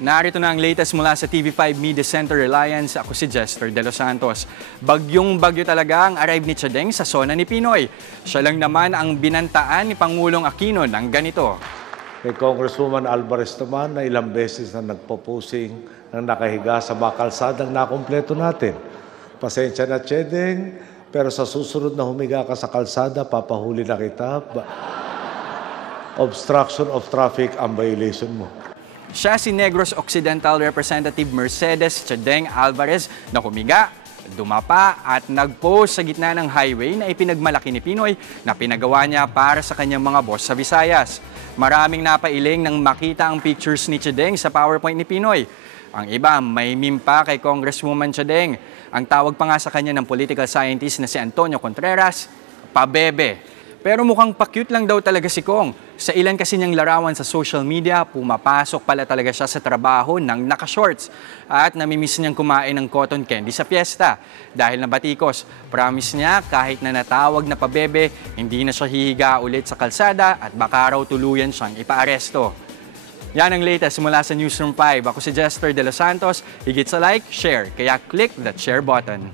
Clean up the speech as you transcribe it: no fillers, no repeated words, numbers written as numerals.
Narito na ang latest mula sa TV5 Media Center Reliance. Ako si Jester De Los Santos. Bagyong-bagyo talaga ang arrive ni Chadeng sa zona ni Pinoy. Siya lang naman ang binantaan ni Pangulong Aquino ng ganito. Kay Congresswoman Alvarez naman na ilang beses na nagpo-posing ng nakahiga sa mga kalsadang nakumpleto natin. Pasensya na, Chadeng, pero sa susunod na humiga ka sa kalsada, papahuli na kita. Obstruction of traffic ang violation mo. Siya si Negros Occidental Representative Mercedes Chadeng Alvarez na humiga, dumapa at nag-post sa gitna ng highway na ipinagmalaki ni Pinoy na pinagawa niya para sa kanyang mga boss sa Visayas. Maraming napailing nang makita ang pictures ni Chadeng sa PowerPoint ni Pinoy. Ang iba may meme pa kay Congresswoman Chadeng. Ang tawag pa nga sa kanya ng political scientist na si Antonio Contreras, pabebe. Pero mukhang pa-cute lang daw talaga si Kong. Sa ilan kasi niyang larawan sa social media, pumapasok pala talaga siya sa trabaho ng naka-shorts at namimiss niyang kumain ng cotton candy sa piyesta. Dahil nabatikos, promise niya kahit na natawag na pabebe, hindi na siya hihiga ulit sa kalsada at baka raw tuluyan siyang ipaaresto. Yan ang latest mula sa Newsroom 5. Ako si Jester De Los Santos. Higit sa like, share. Kaya click that share button.